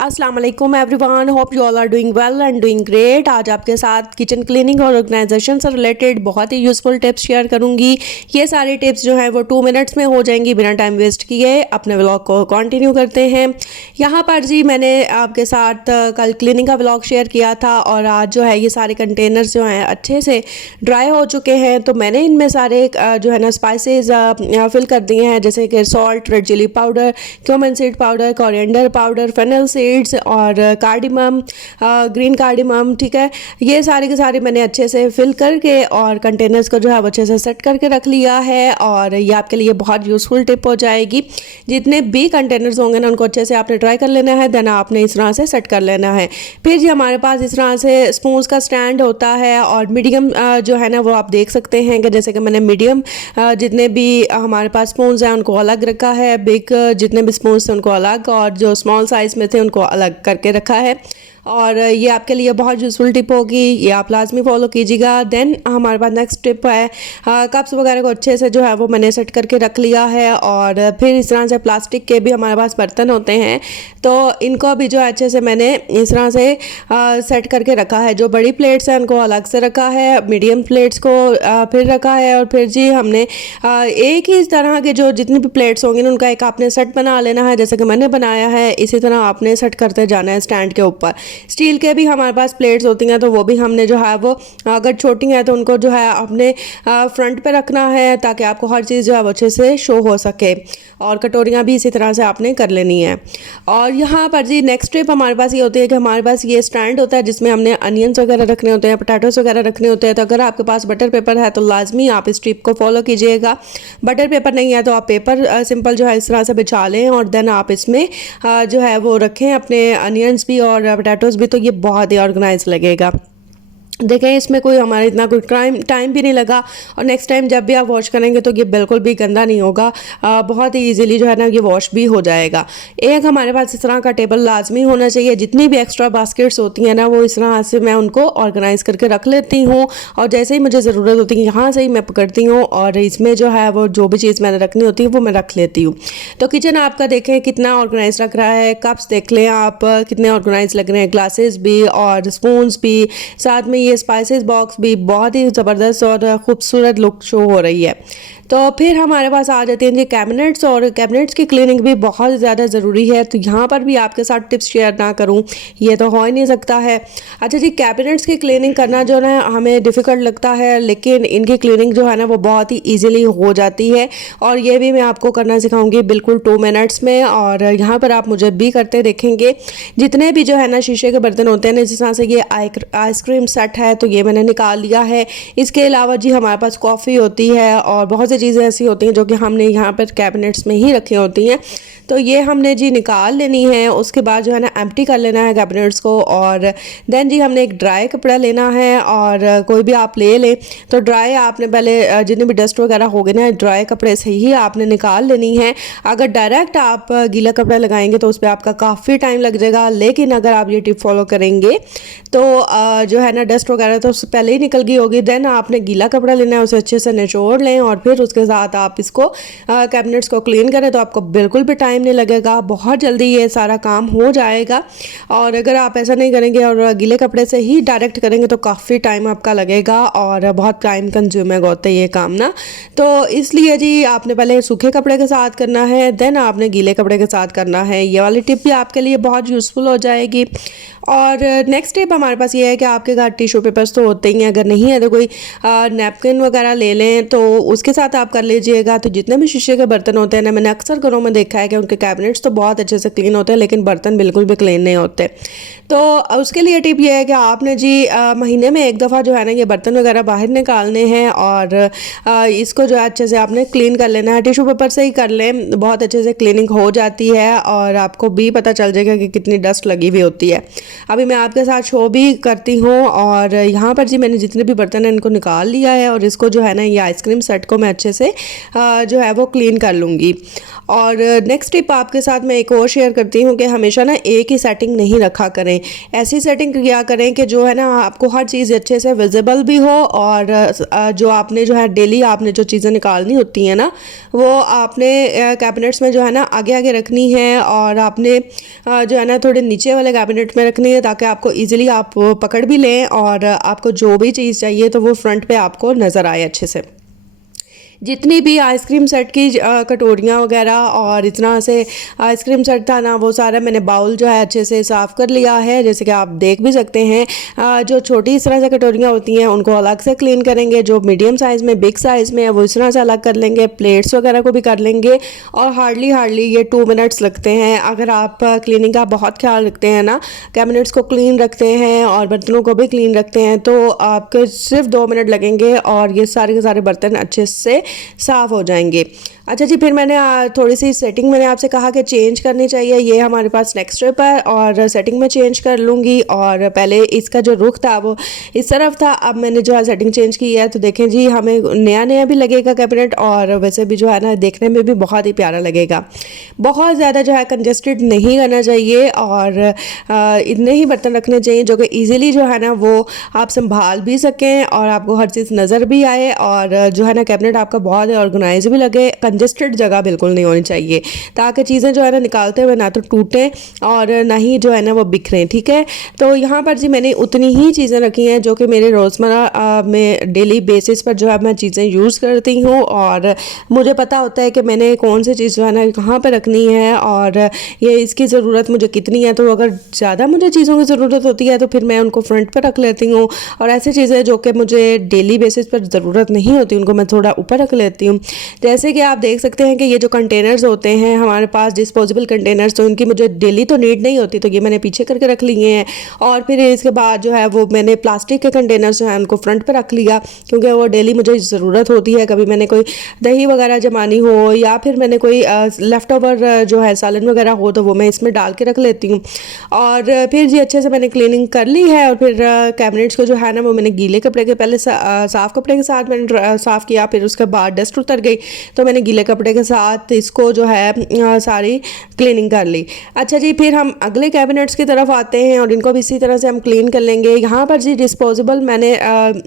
अस्सलाम वालेकुम everyone, hope you all are doing well and doing great. आज आपके साथ किचन क्लीनिंग और ऑर्गेनाइजेशन से रिलेटेड बहुत ही यूज़फुल टिप्स शेयर करूंगी। ये सारे टिप्स जो हैं वो 2 मिनट्स में हो जाएंगी बिना टाइम वेस्ट किए। अपने व्लॉग को कंटिन्यू करते हैं। यहाँ पर जी मैंने आपके साथ कल क्लीनिंग का व्लॉग शेयर किया था और आज जो है ये सारे कंटेनर्स जो हैं अच्छे से ड्राई हो चुके हैं। तो मैंने इनमें सारे जो है ना स्पाइसेस फिल कर दिए हैं, जैसे कि salt, red chilli powder, cumin seed powder, coriander powder, fennel seeds और कार्डिमम, ग्रीन कार्डिमम। ठीक है, ये सारे के सारे मैंने अच्छे से फिल करके और कंटेनर्स को जो है वो अच्छे से सेट करके रख लिया है और ये आपके लिए बहुत यूज़फुल टिप हो जाएगी। जितने भी कंटेनर्स होंगे ना उनको अच्छे से आपने ट्राई कर लेना है, देन आपने इस तरह से सेट कर लेना है। फिर जी हमारे पास इस तरह से स्पून्स का स्टैंड होता है और मीडियम जो है ना वो आप देख सकते हैं कि जैसे कि मैंने मीडियम जितने भी हमारे पास स्पून्स हैं उनको अलग रखा है, बिग जितने भी स्पून्स थे उनको अलग, और जो स्मॉल साइज़ में थे उनको अलग करके रखा है। और ये आपके लिए बहुत यूज़फुल टिप होगी, ये आप लाजमी फॉलो कीजिएगा। देन हमारे पास नेक्स्ट टिप है, कप्स वगैरह को अच्छे से जो है वो मैंने सेट करके रख लिया है। और फिर इस तरह से प्लास्टिक के भी हमारे पास बर्तन होते हैं, तो इनको भी जो है अच्छे से मैंने इस तरह से सेट करके रखा है। जो बड़ी प्लेट्स हैं उनको अलग से रखा है, मीडियम प्लेट्स को फिर रखा है, और फिर जी हमने एक ही तरह के जो जितनी भी प्लेट्स होंगी ना उनका एक आपने सेट बना लेना है, जैसे कि मैंने बनाया है। इसी तरह आपने सेट करते जाना है स्टैंड के ऊपर। स्टील के भी हमारे पास प्लेट्स होती हैं, तो वो भी हमने जो है वो अगर छोटी हैं तो उनको जो है अपने फ्रंट पे रखना है ताकि आपको हर चीज़ जो है वो अच्छे से शो हो सके। और कटोरियाँ भी इसी तरह से आपने कर लेनी है। और यहाँ पर जी नेक्स्ट टिप हमारे पास ये होती है कि हमारे पास ये स्टैंड होता है जिसमें हमने अनियंस वगैरह रखने होते हैं, पोटैटोस वगैरह रखने होते हैं। तो अगर आपके पास बटर पेपर है तो लाजमी आप इस टिप को फॉलो कीजिएगा। बटर पेपर नहीं है तो आप पेपर सिंपल जो है इस तरह से बिछा लें और देन आप इसमें जो है वो रखें अपने अनियंस भी और पोटैटोस भी, तो ये बहुत ही ऑर्गेनाइज लगेगा। देखें इसमें कोई हमारा इतना कोई टाइम भी नहीं लगा, और नेक्स्ट टाइम जब भी आप वॉश करेंगे तो ये बिल्कुल भी गंदा नहीं होगा, बहुत ही इजीली जो है ना ये वॉश भी हो जाएगा। एक हमारे पास इस तरह का टेबल लाजमी होना चाहिए। जितनी भी एक्स्ट्रा बास्केट्स होती हैं ना वो इस तरह से मैं उनको ऑर्गेनाइज करके रख लेती हूँ, और जैसे ही मुझे ज़रूरत होती है यहाँ से ही मैं पकड़ती हूँ और इसमें जो है वो जो भी चीज़ मैंने रखनी होती है वो मैं रख लेती हूँ। तो किचन आपका देखें कितना ऑर्गेनाइज रख रहा है, कप्स देख लें आप कितने ऑर्गेनाइज लग रहे हैं, ग्लासेस भी और स्पून्स भी, साथ में ये स्पाइसेस बॉक्स भी बहुत ही ज़बरदस्त और ख़ूबसूरत लुक शो हो रही है। तो फिर हमारे पास आ जाते हैं जी कैबिनेट्स, और कैबिनेट्स की क्लीनिंग भी बहुत ज़्यादा ज़रूरी है। तो यहाँ पर भी आपके साथ टिप्स शेयर ना करूँ ये तो हो ही नहीं सकता है। अच्छा जी, कैबिनेट्स की क्लीनिंग करना जो है हमें डिफ़िकल्ट लगता है, लेकिन इनकी क्लीनिंग जो है ना वो बहुत ही ईजिली हो जाती है, और ये भी मैं आपको करना सिखाऊंगी बिल्कुल 2 मिनट्स में। और यहाँ पर आप मुझे भी करते देखेंगे। जितने भी जो है ना शीशे के बर्तन होते हैं ना, जिस तरह से ये आइसक्रीम सेट है तो ये मैंने निकाल लिया है। इसके अलावा जी हमारे पास कॉफ़ी होती है और बहुत चीज़ें ऐसी होती हैं जो कि हमने यहाँ पर कैबिनेट्स में ही रखी होती हैं, तो ये हमने जी निकाल लेनी है। उसके बाद जो है ना एम्प्टी कर लेना है कैबिनेट्स को, और देन जी हमने एक ड्राई कपड़ा लेना है, और कोई भी आप ले लें। तो ड्राई आपने पहले जितने भी डस्ट वगैरह हो गए ना ड्राई कपड़े से ही आपने निकाल लेनी है। अगर डायरेक्ट आप गीला कपड़ा लगाएंगे तो उस पर आपका काफ़ी टाइम लग जाएगा, लेकिन अगर आप ये टिप फॉलो करेंगे तो जो है ना डस्ट वगैरह तो उससे पहले ही निकल गई होगी। देन आपने गीला कपड़ा लेना है, उसे अच्छे से निचोड़ लें और फिर उसके साथ आप इसको कैबिनेट्स को क्लीन करें, तो आपको बिल्कुल भी टाइम नहीं लगेगा, बहुत जल्दी ये सारा काम हो जाएगा। और अगर आप ऐसा नहीं करेंगे और गीले कपड़े से ही डायरेक्ट करेंगे तो काफ़ी टाइम आपका लगेगा और बहुत टाइम कंज्यूमिंग होता है ये काम ना। तो इसलिए जी आपने पहले सूखे कपड़े के साथ करना है, देन आपने गीले कपड़े के साथ करना है। ये वाली टिप भी आपके लिए बहुत यूज़फुल हो जाएगी। और नेक्स्ट टिप हमारे पास ये है कि आपके घर टिश्यू पेपर्स तो होते ही हैं, अगर नहीं है तो कोई नैपकिन वगैरह ले लें तो उसके साथ आप कर लीजिएगा। तो जितने भी शीशे के बर्तन होते हैं ना, मैंने अक्सर घरों में देखा है कि उनके कैबिनेट्स तो बहुत अच्छे से क्लीन होते हैं लेकिन बर्तन बिल्कुल भी क्लीन नहीं होते। तो उसके लिए टिप ये है कि आपने जी महीने में एक दफ़ा जो है ना ये बर्तन वगैरह बाहर निकालने हैं और इसको जो है अच्छे से आपने क्लीन कर लेना है। टिश्यू पेपर से ही कर लें, बहुत अच्छे से क्लीनिंग हो जाती है और आपको भी पता चल जाएगा कि कितनी डस्ट लगी हुई होती है। अभी मैं आपके साथ शो भी करती हूँ, और यहाँ पर जी मैंने जितने भी बर्तन हैं इनको निकाल लिया है, और इसको जो है ना ये आइसक्रीम सेट को मैं अच्छे से जो है वो क्लीन कर लूँगी। और नेक्स्ट टिप आपके साथ मैं एक और शेयर करती हूँ कि हमेशा ना एक ही सेटिंग नहीं रखा करें। ऐसी सेटिंग किया करें कि जो है ना आपको हर चीज़ अच्छे से विजिबल भी हो, और जो आपने जो है डेली आपने जो चीज़ें निकालनी होती हैं ना, वो आपने कैबिनेट्स में जो है ना आगे आगे रखनी है, और आपने जो है ना थोड़े नीचे वाले कैबिनेट में रखनी है, ताकि आपको ईजिली आप पकड़ भी लें और आपको जो भी चीज़ चाहिए तो वो फ्रंट पे आपको नज़र आए अच्छे से। जितनी भी आइसक्रीम सेट की कटोरियाँ वगैरह और इतना से आइसक्रीम सेट था ना, वो सारा मैंने बाउल जो है अच्छे से साफ़ कर लिया है, जैसे कि आप देख भी सकते हैं। जो छोटी इस तरह से कटोरियाँ होती हैं उनको अलग से क्लीन करेंगे, जो मीडियम साइज़ में बिग साइज़ में है वो इस तरह से अलग कर लेंगे, प्लेट्स वगैरह को भी कर लेंगे। और हार्डली ये 2 मिनट्स लगते हैं। अगर आप क्लीनिंग का बहुत ख्याल रखते हैं ना, कैबिनेट्स को क्लीन रखते हैं और बर्तनों को भी क्लीन रखते हैं, तो आपके सिर्फ 2 मिनट लगेंगे और ये सारे के सारे बर्तन अच्छे से साफ़ हो जाएंगे। अच्छा जी, फिर मैंने थोड़ी सी सेटिंग मैंने आपसे कहा कि चेंज करनी चाहिए, ये हमारे पास नेक्स्ट स्टेप है, और सेटिंग में चेंज कर लूँगी। और पहले इसका जो रुख था वो इस तरफ था, अब मैंने जो है सेटिंग चेंज की है, तो देखें जी हमें नया नया भी लगेगा कैबिनेट, और वैसे भी जो है ना देखने में भी बहुत ही प्यारा लगेगा। बहुत ज़्यादा जो है कंजेस्टेड नहीं करना चाहिए, और इतने ही बर्तन रखने चाहिए जो कि ईजिली जो है ना वो आप संभाल भी सकें और आपको हर चीज़ नज़र भी आए, और जो है ना कैबिनेट आपका बहुत ऑर्गेनाइज भी लगे। कंजेस्टेड जगह बिल्कुल नहीं होनी चाहिए, ताकि चीज़ें जो है ना निकालते हुए ना तो टूटें और ना ही जो है ना वो बिखरें। ठीक है, तो यहाँ पर जी मैंने उतनी ही चीज़ें रखी हैं जो कि मेरे रोज़मर्रा में डेली बेसिस पर जो है मैं चीज़ें यूज़ करती हूँ, और मुझे पता होता है कि मैंने कौन सी चीज़ जो है ना कहाँ पर रखनी है और ये इसकी ज़रूरत मुझे कितनी है। तो अगर ज़्यादा मुझे चीज़ों की ज़रूरत होती है तो फिर मैं उनको फ्रंट पर रख लेती हूँ, और ऐसी चीज़ें जो कि मुझे डेली बेसिस पर ज़रूरत नहीं होती उनको मैं थोड़ा ऊपर रख लेती हूँ। जैसे कि आप देख सकते हैं कि ये जो कंटेनर्स होते हैं हमारे पास डिस्पोजेबल कंटेनर्स, तो इनकी मुझे डेली तो नीड नहीं होती, तो ये मैंने पीछे करके रख लिए हैं। और फिर इसके बाद जो है वो मैंने प्लास्टिक के कंटेनर्स जो हैं उनको फ्रंट पर रख लिया, क्योंकि वो डेली मुझे ज़रूरत होती है। कभी मैंने कोई दही वगैरह जमानी हो, या फिर मैंने कोई लेफ़्ट ओवर जो है सालन वगैरह हो, तो वो मैं इसमें डाल के रख लेती हूँ। और फिर जी अच्छे से मैंने क्लीनिंग कर ली है, और फिर कैबिनेट्स को जो है ना वो मैंने गीले कपड़े के पहले साफ़ कपड़े के साथ मैंने साफ़ किया, फिर उसके बाद डस्ट उतर गई तो मैंने गीले कपड़े के साथ इसको जो है सारी क्लीनिंग कर ली। अच्छा जी, फिर हम अगले कैबिनेट्स की तरफ आते हैं और इनको भी इसी तरह से हम क्लीन कर लेंगे। यहाँ पर जी डिस्पोजेबल मैंने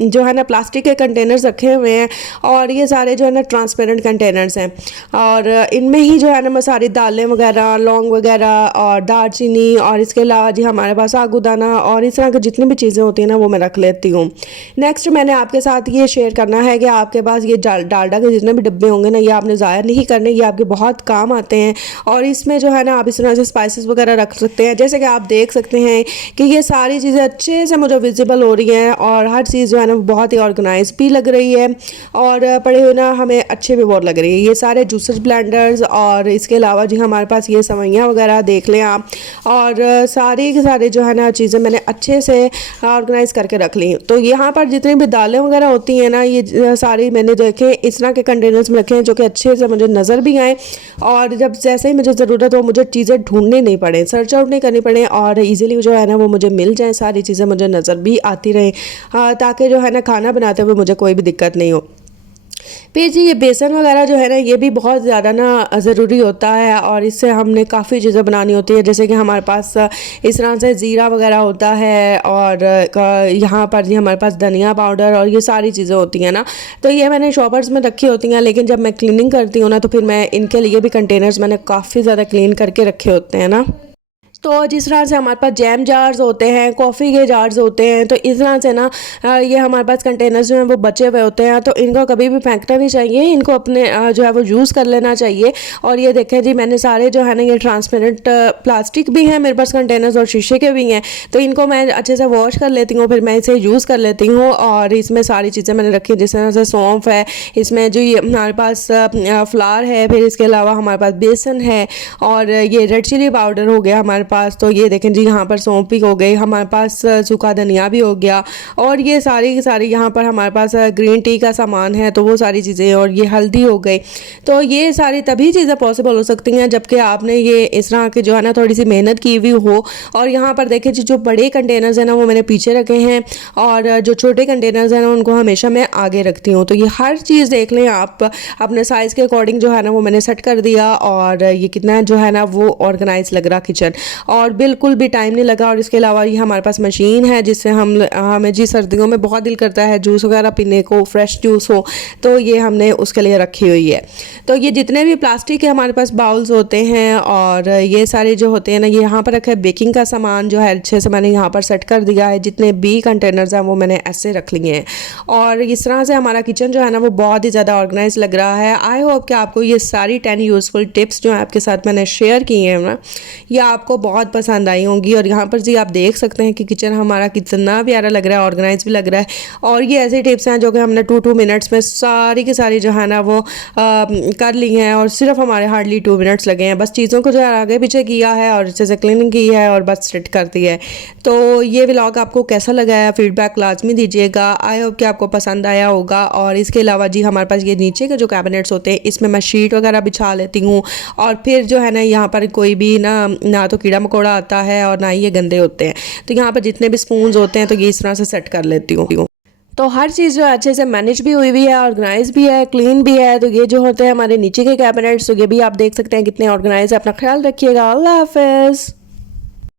जो है ना प्लास्टिक के कंटेनर्स रखे हुए हैं, और ये सारे जो है ना ट्रांसपेरेंट कंटेनर्स हैं, और इनमें ही जो है ना मैं सारी दालें वगैरह, लौंग वगैरह और दालचीनी, और इसके अलावा जी हमारे पास साबूदाना और इस तरह की जितनी भी चीज़ें होती हैं ना वो मैं रख लेती हूँ। नेक्स्ट मैंने आपके साथ ये शेयर करना है कि आपके पास ये डालडा के जितने भी डब्बे होंगे ना, ये आपने ज़ाया नहीं करने, ये आपके बहुत काम आते हैं। और इसमें जो है ना आप इस तरह से स्पाइसेस वगैरह रख सकते हैं। जैसे कि आप देख सकते हैं कि ये सारी चीज़ें अच्छे से मुझे विजिबल हो रही हैं, और हर चीज़ जो है ना बहुत ही ऑर्गेनाइज भी लग रही है, और पड़े हुए ना हमें अच्छे भी बहुत लग रही है। ये सारे जूसर ब्लेंडर्स, और इसके अलावा जी हमारे पास ये सवैयाँ वगैरह देख लें आप, और सारी के सारे जो है ना चीज़ें मैंने अच्छे से ऑर्गेनाइज करके रख ली। तो यहाँ पर जितनी भी दालें वगैरह होती हैं ना, ये सारी मैंने देखे इस तरह के कंटेनर्स में रखे हैं जो कि अच्छे से मुझे नज़र भी आए, और जब जैसे ही मुझे ज़रूरत हो मुझे चीज़ें ढूंढने नहीं पड़े, सर्च आउट नहीं करनी पड़े, और इजीली जो है ना वो मुझे मिल जाए, सारी चीज़ें मुझे नज़र भी आती रहें, ताकि जो है ना खाना बनाते हुए मुझे कोई भी दिक्कत नहीं हो। फिर जी ये बेसन वगैरह जो है ना ये भी बहुत ज़्यादा ना ज़रूरी होता है, और इससे हमने काफ़ी चीज़ें बनानी होती है। जैसे कि हमारे पास इस तरह से ज़ीरा वगैरह होता है, और यहाँ पर जी हमारे पास धनिया पाउडर और ये सारी चीज़ें होती हैं ना, तो ये मैंने शॉपर्स में रखी होती हैं। लेकिन जब मैं क्लीनिंग करती हूँ ना तो फिर मैं इनके लिए भी कंटेनर्स मैंने काफ़ी ज़्यादा क्लीन करके रखे होते हैं ना। तो जिस तरह से हमारे पास जैम जार्स होते हैं, कॉफ़ी के जार्स होते हैं, तो इस तरह से ना ये हमारे पास कंटेनर्स जो हैं वो बचे हुए होते हैं, तो इनको कभी भी फेंकना नहीं चाहिए, इनको अपने जो है वो यूज़ कर लेना चाहिए। और ये देखें जी मैंने सारे जो है ना ये ट्रांसपेरेंट प्लास्टिक भी हैं मेरे पास कंटेनर्स, और शीशे के भी हैं, तो इनको मैं अच्छे से वॉश कर लेती हूँ, फिर मैं इसे यूज़ कर लेती हूँ। और इसमें सारी चीज़ें मैंने रखी हैं, जिस तरह से सौंफ है, इसमें जो ये हमारे पास फ्लावर है, फिर इसके अलावा हमारे पास बेसन है, और ये रेड चिली पाउडर हो गया हमारे पास, पास। तो ये देखें जी, यहाँ पर सौंफ भी हो गई, हमारे पास सूखा धनिया भी हो गया, और ये सारी की सारी यहाँ पर हमारे पास ग्रीन टी का सामान है, तो वो सारी चीज़ें, और ये हल्दी हो गई। तो ये सारी तभी चीज़ें पॉसिबल हो सकती हैं जबकि आपने ये इस तरह के जो है ना थोड़ी सी मेहनत की हुई हो। और यहाँ पर देखें जी, जो बड़े कंटेनर्स हैं ना वो मैंने पीछे रखे हैं, और जो छोटे कंटेनर्स हैं ना उनको हमेशा मैं आगे रखती हूँ। तो ये हर चीज़ देख लें आप अपने साइज़ के अकॉर्डिंग जो है ना वो मैंने सेट कर दिया, और ये कितना जो है ना वो ऑर्गेनाइज लग रहा किचन, और बिल्कुल भी टाइम नहीं लगा। और इसके अलावा ये हमारे पास मशीन है जिससे हमें जी सर्दियों में बहुत दिल करता है जूस वगैरह पीने को, फ्रेश जूस हो, तो ये हमने उसके लिए रखी हुई है। तो ये जितने भी प्लास्टिक के हमारे पास बाउल्स होते हैं और ये सारे जो होते हैं ना, ये यहाँ पर रखा है। बेकिंग का सामान जो है अच्छे से मैंने यहाँ पर सेट कर दिया है, जितने भी कंटेनर्स हैं वो मैंने ऐसे रख लिए हैं, और इस तरह से हमारा किचन जो है ना वो बहुत ही ज़्यादा ऑर्गेनाइज लग रहा है। आई होप कि आपको ये सारी 10 यूज़फुल टिप्स जो है आपके साथ मैंने शेयर की हैं ना, ये आपको बहुत पसंद आई होंगी। और यहाँ पर जी आप देख सकते हैं कि किचन हमारा कितना प्यारा लग रहा है, ऑर्गेनाइज भी लग रहा है। और ये ऐसी टिप्स हैं जो कि हमने 2 मिनट्स में सारी की सारी जो है ना वो कर ली हैं, और सिर्फ हमारे हार्डली 2 मिनट्स लगे हैं। बस चीज़ों को जो है आगे पीछे किया है और अच्छे से क्लीनिंग की है और बस सेट कर दी है। तो ये व्लॉग आपको कैसा लगा है, फीडबैक लाजमी दीजिएगा। आई होप कि आपको पसंद आया होगा। और इसके अलावा जी हमारे पास ये नीचे के जो कैबिनेट्स होते हैं इसमें मैं शीट वगैरह बिछा लेती हूँ, और फिर जो है ना यहाँ पर कोई भी ना तो कीड़ा मकोड़ा आता है और ना ही ये गंदे होते हैं। तो यहाँ पर जितने भी स्पून्स होते हैं तो ये इस तरह से सेट कर लेती हूँ। तो हर चीज़ जो है अच्छे से मैनेज भी हुई है, ऑर्गेनाइज भी है, क्लीन भी है। तो ये जो होते हैं हमारे नीचे के कैबिनेट्स, तो ये भी आप देख सकते हैं कितने ऑर्गेनाइज है। अपना ख्याल रखिएगा। अल्लाह हाफिज़।